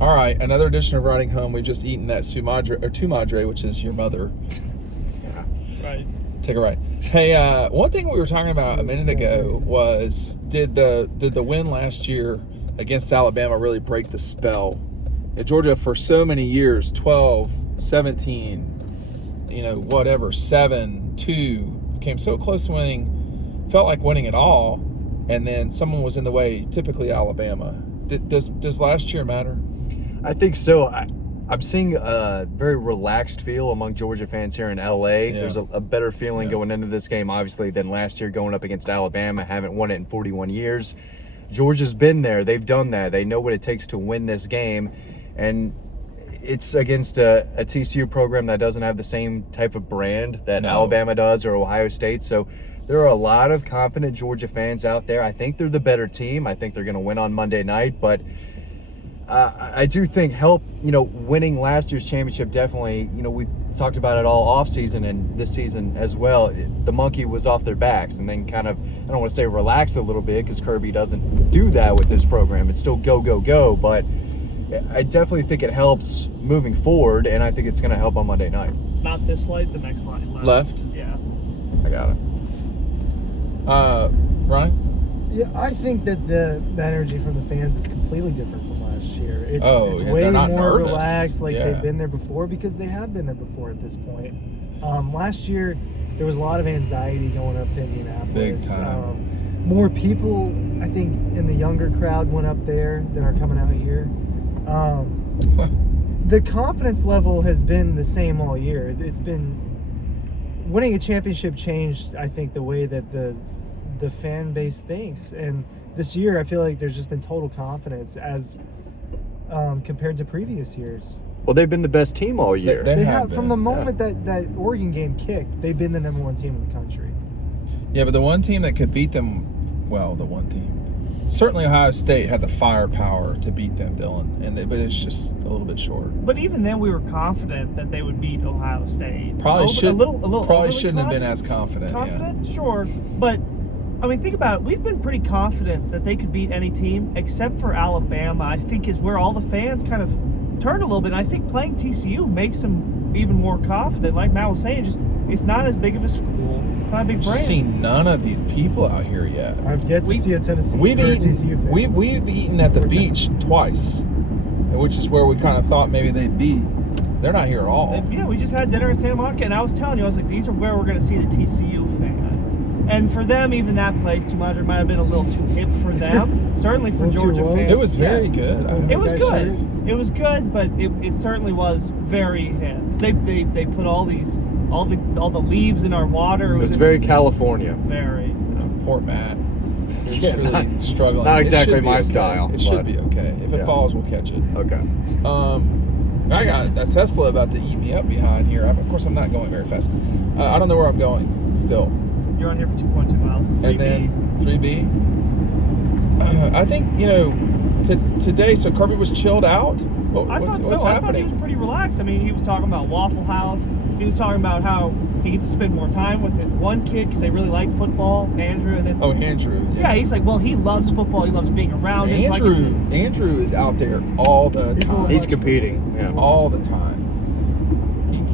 All right, another edition of Riding Home. We've just eaten that tu madre, which is your mother. Yeah. Right. Take a ride. Hey, one thing we were talking about a minute ago was did the win last year against Alabama really break the spell? Georgia for so many years, 12, 17, whatever, 7-2, came so close to winning, felt like winning it all, and then someone was in the way, typically Alabama. Does last year matter? I think so. I'm seeing a very relaxed feel among Georgia fans here in L.A. Yeah. There's a better feeling going into this game, obviously, than last year going up against Alabama. Haven't won it in 41 years. Georgia's been there. They've done that. They know what it takes to win this game. And it's against a TCU program that doesn't have the same type of brand that Alabama does or Ohio State. So there are a lot of confident Georgia fans out there. I think they're the better team. I think they're going to win on Monday night. But I do think winning last year's championship definitely, we talked about it all offseason and this season as well. The monkey was off their backs and then kind of, I don't want to say relax a little bit because Kirby doesn't do that with this program. It's still go, go, go. But I definitely think it helps moving forward, and I think it's going to help on Monday night. Not this light, the next light. Left? Yeah. I got it. Ryan? Yeah, I think that the energy from the fans is completely different from last year. It's yeah, way they're not more nervous. relaxed, like Yeah. they've been there before because they have been there before at this point. Last year, there was a lot of anxiety going up to Indianapolis. Big time. More people, I think, in the younger crowd went up there than are coming out here. The confidence level has been the same all year. It's been winning a championship changed, I think, the way that the fan base thinks. And this year, I feel like there's just been total confidence as compared to previous years. Well, they've been the best team all year. They They have have from been, the moment that Oregon game kicked, they've been the number one team in the country. Yeah, but the one team that could beat them, certainly Ohio State had the firepower to beat them, Dylan, but it's just a little bit short. But even then, we were confident that they would beat Ohio State. Probably shouldn't overly have been as confident. Confident, sure, but I mean, think about it. We've been pretty confident that they could beat any team except for Alabama. I think is where all the fans kind of turned a little bit. And I think playing TCU makes them even more confident. Like Matt was saying, just it's not as big of a school. It's not a big I've brand. just seen none of these people out here yet. I've yet to see a Tennessee We've or a eaten. TCU fan. We've eaten at the beach twice, which is where we kind of thought maybe they'd be. They're not here at all. And, yeah, we just had dinner in Santa Monica, and I was telling you, I was like, these are where we're going to see the TCU fans. And for them, even that place, tu madre, might have been a little too hip for them. Certainly for Georgia fans. It was very good. It was good. It was good, but it certainly was very hip. They put all the leaves in our water. It was very California. Very. Poor Matt. He's Yeah, really struggling. not It exactly should be my okay. style, It should but- be okay. If it Yeah. falls, we'll catch it. Okay. I got a Tesla about to eat me up behind here. Of course, I'm not going very fast. I don't know where I'm going still. You're on here for 2.2 miles. And then 3B. I think, today, so Kirby was chilled out? What's I thought he happening? was pretty relaxed. I mean, he was talking about Waffle House. He was talking about how he gets to spend more time with one kid because they really like football, Andrew. And then Andrew. yeah, he's like, well, he loves football. He loves being around it. so Andrew is out there all the time. He's competing. Yeah. All the time.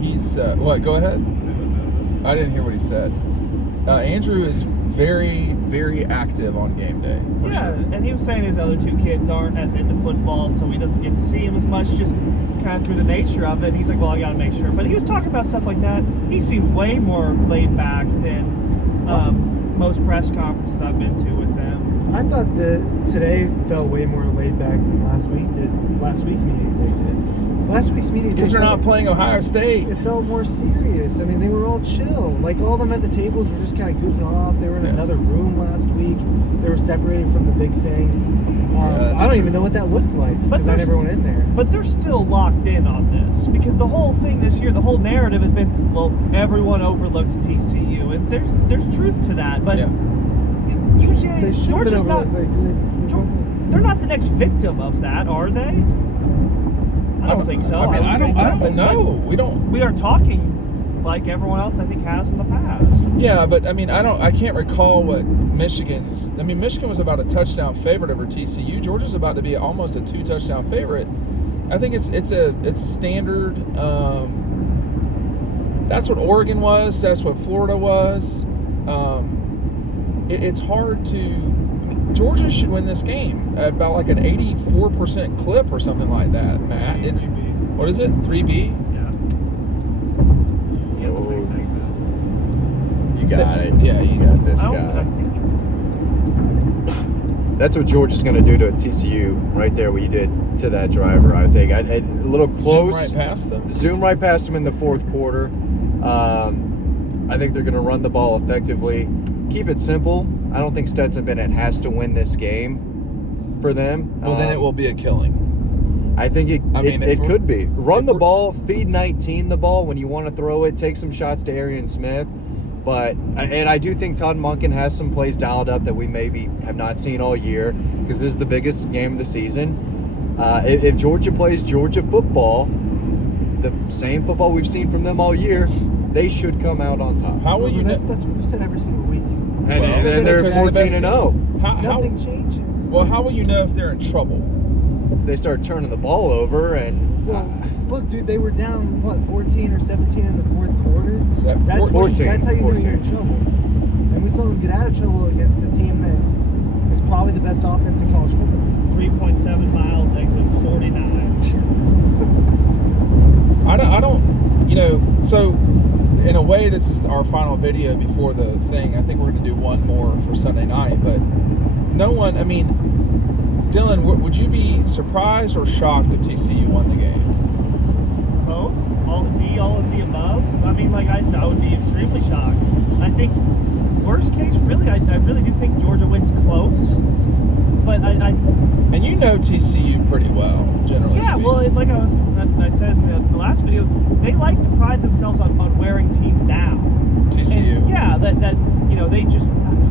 He's what? Go ahead. I didn't hear what he said. Andrew is very, very active on game day. For Yeah, sure. and he was saying his other two kids aren't as into football, so he doesn't get to see him as much, just kind of through the nature of it. And he's like, well, I got to make sure. But he was talking about stuff like that. He seemed way more laid back than most press conferences I've been to with him. I thought that today felt way more laid back than last week's meeting did. Last week's meeting Because they're not playing Ohio State. It felt more serious. I mean, they were all chill. Like, all of them at the tables were just kind of goofing off. They were in another room last week. They were separated from the big thing. So I don't even know what that looked like because I never went in there. But they're still locked in on this because the whole thing this year, the whole narrative has been, well, everyone overlooked TCU, and there's truth to that. But UJ, Georgia's not. They're not the next victim of that, are they? I don't think so. I don't know. We are talking like everyone else, I think, has in the past. Yeah, but I can't recall what Michigan was about a touchdown favorite over TCU. Georgia's about to be almost a 2-touchdown favorite. I think it's a standard. That's what Oregon was. That's what Florida was. It's hard to. Georgia should win this game at about like an 84% clip or something like that, Matt. It's what is it? 3B? Yeah. You got it. Yeah, You got this guy. That's what Georgia's going to do to a TCU right there. What you did to that driver, I think. A little close. Zoom right past them. Zoom right past them in the fourth quarter. I think they're going to run the ball effectively. Keep it simple. I don't think Stetson Bennett has to win this game for them. Well, then it will be a killing. I think it could be. Run the ball, feed 19 the ball when you want to throw it, take some shots to Arian Smith. And I do think Todd Monken has some plays dialed up that we maybe have not seen all year, because this is the biggest game of the season. If Georgia plays Georgia football, the same football we've seen from them all year, they should come out on top. How will you know? That's what we've said every single week. And they're 14-0. Nothing changes. Well, how will you know if they're in trouble? They start turning the ball over and. Look, dude, they were down 14 or 17 in the fourth quarter. That's 14. That's how you know 14. you're in trouble. And we saw them get out of trouble against a team that is probably the best offense in college football. 3.7 miles, exit 49. I don't, so in a way, this is our final video before the thing. I think we're going to do one more for Sunday night, but Dylan, would you be surprised or shocked if TCU won the game? Both? All of the above? I mean, I would be extremely shocked. I think, worst case, really, I really do think Georgia wins close. But And you know TCU pretty well, generally speaking. Well, like I said in the last video, they like to pride themselves on wearing teams down. TCU. And that they just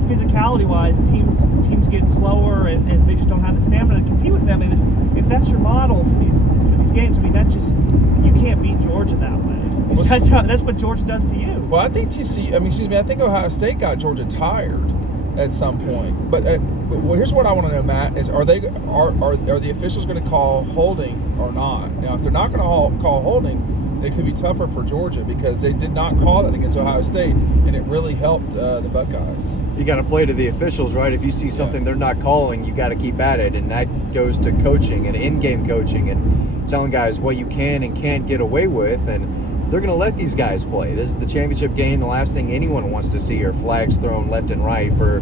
physicality-wise, teams get slower and they just don't have the stamina to compete with them. And if that's your model for these games, I mean, that's just, you can't beat Georgia that way. Well, That's what Georgia does to you. Well, I think I think Ohio State got Georgia tired at some point. But here's what I want to know, Matt: is are the officials going to call holding or not? Now, if they're not going to call holding, it could be tougher for Georgia, because they did not call it against Ohio State, and it really helped the Buckeyes. You got to play to the officials, right? If you see something they're not calling, you got to keep at it, and that goes to coaching and in-game coaching and telling guys what you can and can't get away with, and they're going to let these guys play. This is the championship game. The last thing anyone wants to see are flags thrown left and right for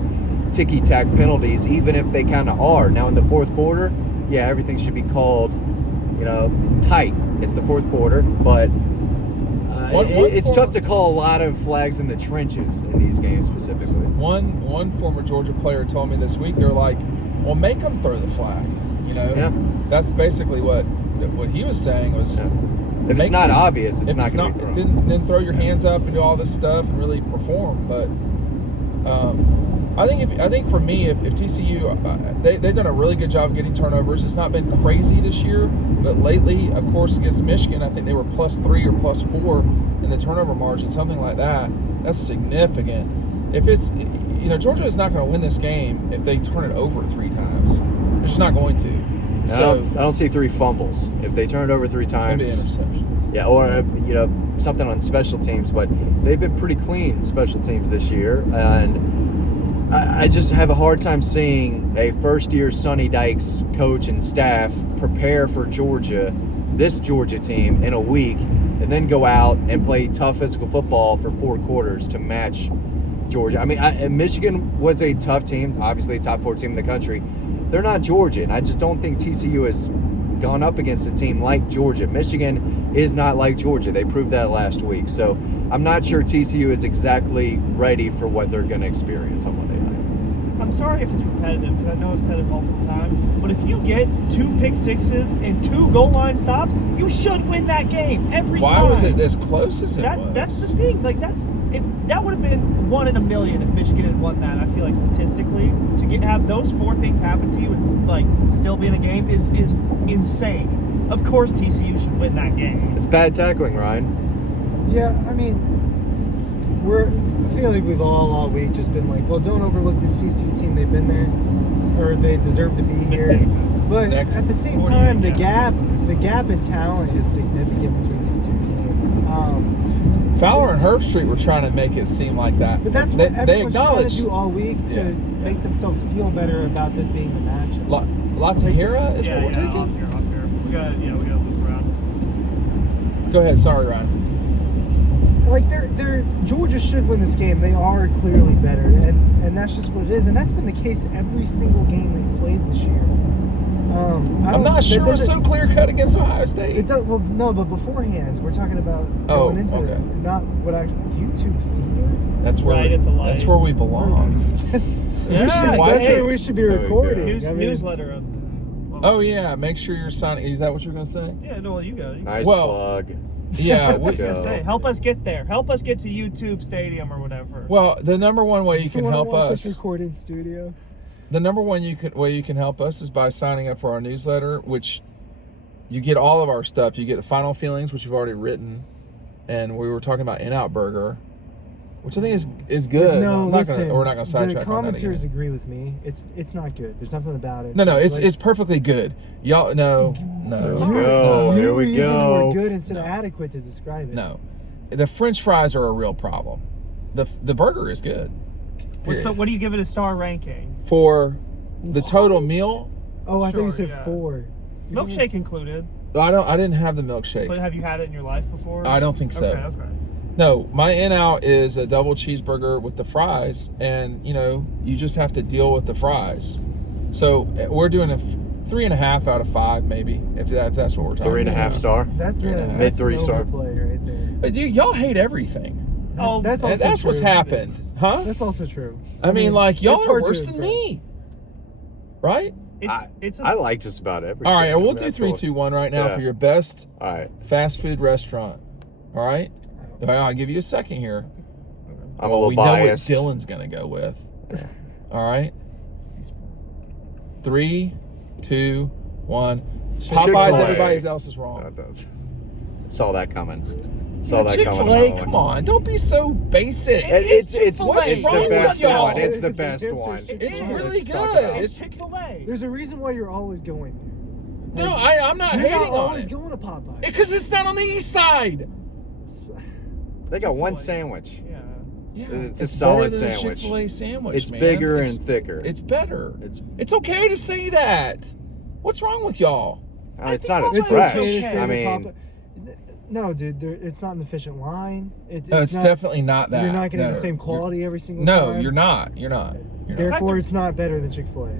ticky-tack penalties, even if they kind of are. Now, in the fourth quarter, everything should be called, tight. It's the fourth quarter, but it's tough to call a lot of flags in the trenches in these games specifically. One former Georgia player told me this week, they're like, well, make them throw the flag. That's basically what he was saying was. Yeah. If it's not obvious, it's not going to be thrown. Then throw your hands up and do all this stuff and really perform. But I think for me, if TCU, they've done a really good job of getting turnovers. It's not been crazy this year, but lately, of course, against Michigan, I think they were +3 or +4 in the turnover margin, something like that. That's significant. If it's, Georgia is not going to win this game if they turn it over 3 times. They're just not going to. I don't see 3 fumbles. If they turn it over 3 times, maybe interceptions. Yeah, or something on special teams. But they've been pretty clean special teams this year, and I just have a hard time seeing a first-year Sonny Dykes coach and staff prepare for this Georgia team, in a week, and then go out and play tough physical football for 4 quarters to match Georgia. I mean, Michigan was a tough team, obviously a top 4 team in the country. They're not Georgia, and I just don't think TCU has gone up against a team like Georgia. Michigan is not like Georgia. They proved that last week. So I'm not sure TCU is exactly ready for what they're going to experience on Monday night. I'm sorry if it's repetitive, because I know I've said it multiple times, but if you get 2 pick sixes and 2 goal line stops, you should win that game every time. Why was it as close as it was? That's the thing. If that would have been 1 in a million if Michigan had won that. I feel like statistically, to have those 4 things happen to you and still be in a game is insane. Of course, TCU should win that game. It's bad tackling, Ryan. Yeah, I mean, I feel like we've all week just been like, well, don't overlook this TCU team. They've been there, or they deserve to be here. But at the same time, the the gap in talent is significant between these two teams. Fowler and Herbstreit were trying to make it seem like that. But that's they, what they everyone's trying to acknowledged do all week to make themselves feel better about this being the matchup. La Tejera is what we're taking? Off here. We gotta move around. Go ahead. Sorry, Ryan. Like Georgia should win this game. They are clearly better, and that's just what it is. And that's been the case every single game they've played this year. I'm not sure we're so clear cut against Ohio State. It does, well, no, but beforehand, we're talking about going into it, not what YouTube feeder. That's where right at the light. That's where we belong. That's where we should be recording. Newsletter of. Oh yeah, make sure you're signing. Is that what you're gonna say? Yeah, no, you go. Nice plug. Yeah, what you gonna say? Help us get there. Help us get to YouTube Stadium or whatever. Well, the number one way you can help us. Recording studio. The number one way you can help us is by signing up for our newsletter, which you get all of our stuff. You get Final Feelings, which you've already written, and we were talking about In-Out Burger, which I think is good. No, listen, we're not gonna sidetrack on that. The commenters agree with me. It's not good. There's nothing about it. No, it's perfectly good. Y'all, no. Here we go. We're good instead of adequate to describe it. No, the French fries are a real problem. The burger is good. So what do you give it a star ranking? For the total meal? Oh, I thought you said 4. Milkshake included. I didn't have the milkshake. But have you had it in your life before? I don't think so. Okay. No, my In-Out is a double cheeseburger with the fries, and you just have to deal with the fries. So we're doing a 3.5 out of 5, maybe, if that's what we're talking about. 3.5 star. That's a mid 3 star play right there. But dude, y'all hate everything. That's what's happened, huh? That's also true. I mean, like y'all are worse than impress. me, right? I like just about everything. All right, we'll do 3, 2, 1 right now for your best fast food restaurant. All right, I'll give you a second here. I'm a little biased. We know what Dylan's gonna go with. All right, 3, 2, 1. Popeyes. Everybody else is wrong. Saw that coming. Chick-fil-A, come on, don't be so basic. It's the wrong best with y'all? one. It's the best one. It's really good. It's Chick-fil-A. There's a reason why you're always going there. No, I'm not hating on it. You're always going to Popeyes. Because it's not on the east side. They got one sandwich. Yeah, it's a solid better than sandwich. A Chick-fil-A sandwich, it's man. bigger and thicker. It's better. It's okay to say that. What's wrong with y'all? It's not as It's fresh. okay to say I the mean, no, dude, it's not an efficient line. It's definitely not that. You're not getting the same quality every single No, time. you're not. You're not. Therefore, it's not better than Chick-fil-A.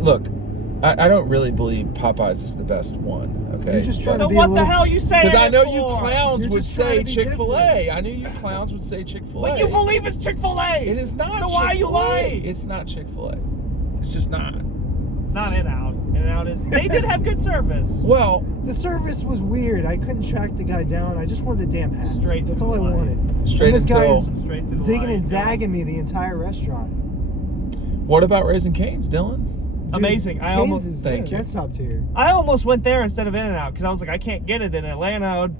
Look, I don't really believe Popeyes is the best one. Okay. You're just trying So to be what the hell you saying? Because I know it you for? clowns You're would just trying say to be Chick-fil-A. I knew you clowns would say Chick-fil-A. But you believe it's Chick-fil-A. It is not. So Chick-fil-A. why are you lying? It's not Chick-fil-A. It's just not. It's not In-Out. In-Out is. They did have good service. Well, The service was weird. I couldn't track the guy down. I just wanted the damn hat. Straight That's to all I the line. wanted. Straight and this guy until- is Straight to the zigging line, and go. zagging me the entire restaurant. what about Raising Cane's, Dylan? Dude, Amazing. Cane's is Thank you. That's top tier. I almost went there instead of In-N-Out because I was like, I can't get it in Atlanta.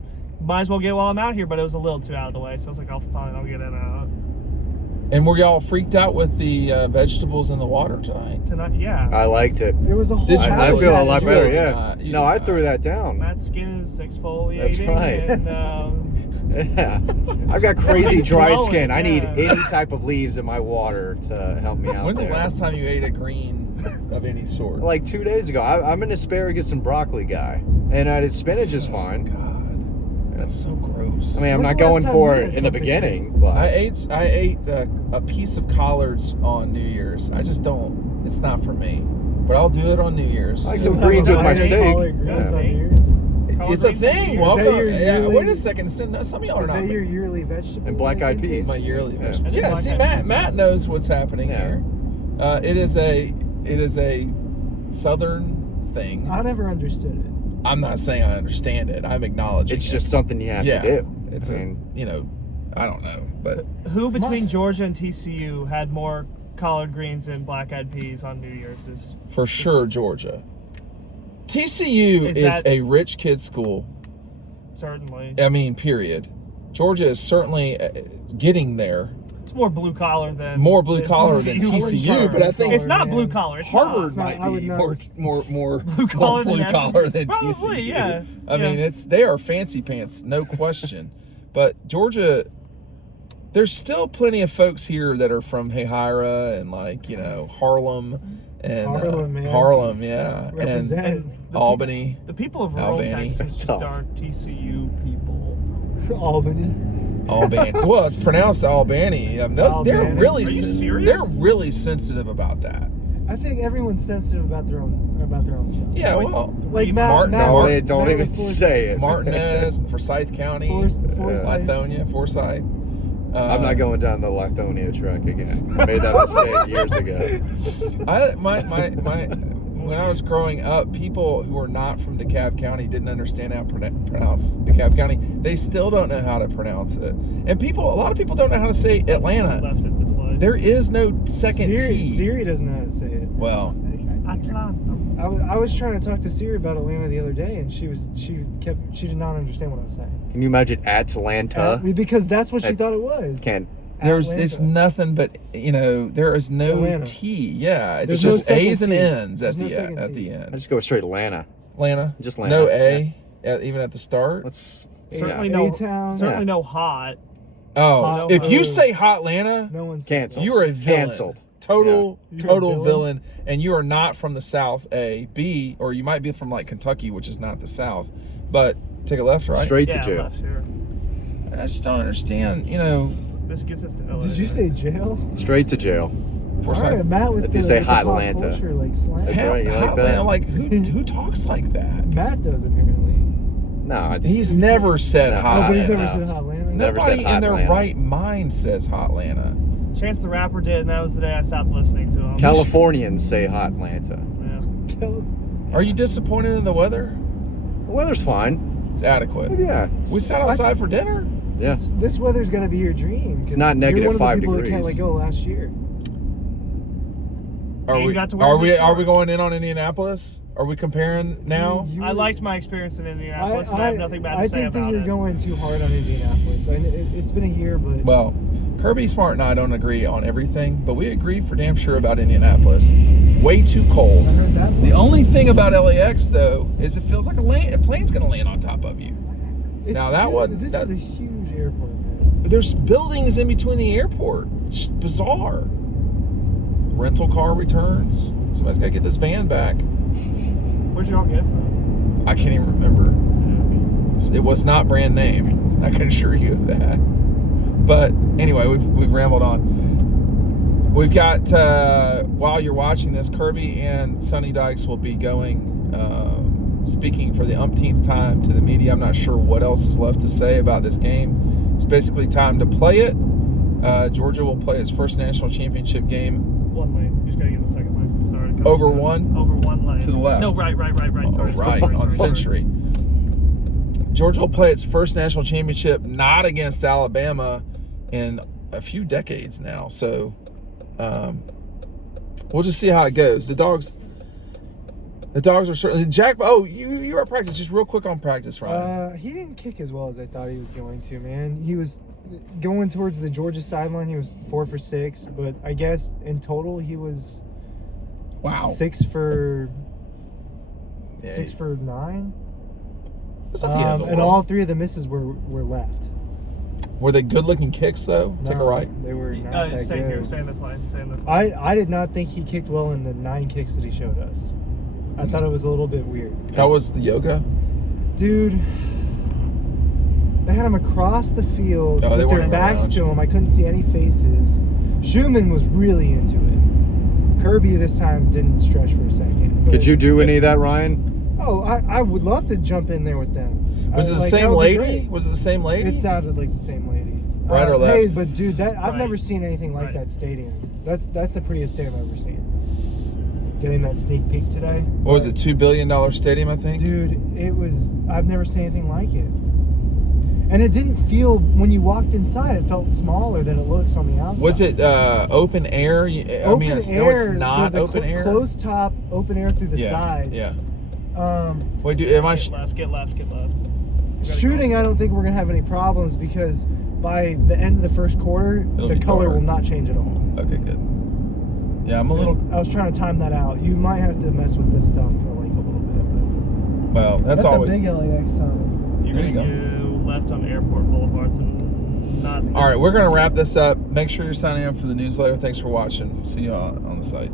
Might as well get it while I'm out here, but it was a little too out of the way. So I was like, I'll get In-N-Out. And were y'all freaked out with the vegetables in the water tonight? Tonight, yeah. I liked it. There was a whole. Did you I really? feel a lot You better. really Yeah. not. You No, I did threw not. that down. Matt's skin is exfoliating. That's right. And, Yeah. I've got crazy It's dry glowing, skin. I need yeah. any type of leaves in my water to help me out. When's the there. last time you ate a green of any sort? Like 2 days ago. I'm an asparagus and broccoli guy, and spinach is fine. God, that's so gross. I mean, I'm When's not the last going time for you it had in the something beginning, but I ate a piece of collards on New Year's. I just don't. It's not for me. But I'll do it on New Year's. I like some greens with my steak. Yeah. It's a thing. Welcome. your Yeah, yearly- wait a second. Some of y'all are Is not. that your yearly vegetable? And black-eyed intake? peas. My yearly Yeah. vegetable. I did Yeah. black See, eyed peas. Matt knows what's happening Yeah. here. It is a southern thing. I never understood it. I'm not saying I understand it. I'm acknowledging it's it. just something you have Yeah. to do. It's I mean, I don't know, but Who between Georgia and TCU had more collard greens and black-eyed peas on New Year's? for sure Georgia. TCU Is is that- a rich kid school. Certainly. I mean, period. Georgia is certainly getting there. It's more blue collar than TCU, but I think it's not blue collar. It's Harvard not. might be more blue collar than Probably, TCU. Yeah. I mean, they are fancy pants, no question. But Georgia, there's still plenty of folks here that are from Hahira and Harlem and Harlem, yeah, and Albany. The people of rural Texas just are TCU people. Albany. Well, it's pronounced Albany. They're really Are you serious? They're really sensitive about that. I think everyone's sensitive about their own stuff. Yeah, well, like Matt, don't even say it. Martinez, Forsyth County, Forsyth. I'm not going down the Lithonia track again. I made that mistake years ago. When I was growing up, people who were not from DeKalb County didn't understand how to pronounce DeKalb County. They still don't know how to pronounce it. And a lot of people don't know how to say Atlanta. There is no second T. Siri doesn't know how to say it. Well, I was trying to talk to Siri about Atlanta the other day, and she did not understand what I was saying. Can you imagine Atlanta? Because that's what she thought it was. it's nothing but there is no Atlanta. T. Yeah, it's There's just no A's and T. N's at There's no the end. I just go straight Atlanta. Just Atlanta. No A, even at the start. Certainly no hot. Oh, if you say Hot Atlanta, no one's canceled. You are a villain. Canceled. Total villain, and you are not from the South. A, B, or you might be from Kentucky, which is not the South. But take a left, right? Straight to jail. Left here. I just don't understand. This gets us to LA. Did you say jail? Straight to jail. All right, Matt with if you say Hot pop Atlanta. Culture, slang. That's right. You like that? Who talks like that? Matt does apparently. No, he's never said Hot. Oh, but he's never said Hot Atlanta. Nobody in their right mind says Hot Atlanta. Chance the Rapper did, and that was the day I stopped listening to him. Californians say Hot Atlanta. Yeah. Are you disappointed in the weather? The weather's fine. It's adequate. Yeah. We sat outside for dinner. Yeah. This weather's gonna be your dream. It's not negative you're one 5 of the people degrees. That can't let go last year. Are we going in on Indianapolis? Are we comparing now? I liked my experience in Indianapolis, and I have nothing bad to say about it. I think you're going too hard on Indianapolis. It's been a year, but... Well, Kirby Smart and I don't agree on everything, but we agree for damn sure about Indianapolis. Way too cold. I heard that. The only thing about LAX, though, is it feels like a plane's going to land on top of you. This is a huge airport, man. There's buildings in between the airport. It's bizarre. Rental car returns. Somebody's got to get this van back. Where'd y'all get it from? I can't even remember. It was not brand name. I can assure you of that. But anyway, we've rambled on. We've got, while you're watching this, Kirby and Sonny Dykes will be going, speaking for the umpteenth time to the media. I'm not sure what else is left to say about this game. It's basically time to play it. Georgia will play its first national championship game. One lane. You just got to get the second lane. Sorry. Over one? Over one lane. To the left. No, right. Sorry. Right, on Century. Georgia will play its first national championship not against Alabama in a few decades now. So we'll just see how it goes. The dogs are certainly... Jack, you were at practice. Just real quick on practice, Ryan. He didn't kick as well as I thought he was going to, man. He was going towards the Georgia sideline. He was 4 for 6, but I guess in total he was 6 for 9. That's not the end of the and world. all 3 of the misses were left. Were they good-looking kicks, though? Take a right. They were not that stay good. here. Stay in this line. I did not think he kicked well in the 9 kicks that he showed us. I thought it was a little bit weird. How was the yoga? Dude, they had him across the field they with weren't their even backs around to you. him. I couldn't see any faces. Schumann was really into it. Kirby this time didn't stretch for a second. Could you do any of that, Ryan? Oh, I would love to jump in there with them. Was it the same lady? Was it the same lady? It sounded like the same lady. Right or left? Hey, but dude, I've never Right. seen anything like Right. that stadium. That's the prettiest stadium I've ever seen. Getting that sneak peek today. What was it, $2 billion stadium, I think? Dude, I've never seen anything like it. And it didn't feel, when you walked inside, it felt smaller than it looks on the outside. Was it open air? Open it's not with open air. Closed top, open air through the sides. Yeah. Get left. Shooting, I don't think we're going to have any problems because by the end of the first quarter, It'll the be color dark. will not change at all. Okay, good. Yeah, I'm a little. I was trying to time that out. You might have to mess with this stuff for like a little bit. Well, that's always. a big LAX sign. You're There you going to left on Airport Boulevard, so not. All right, we're going to wrap this up. Make sure you're signing up for the newsletter. Thanks for watching. See you on the site.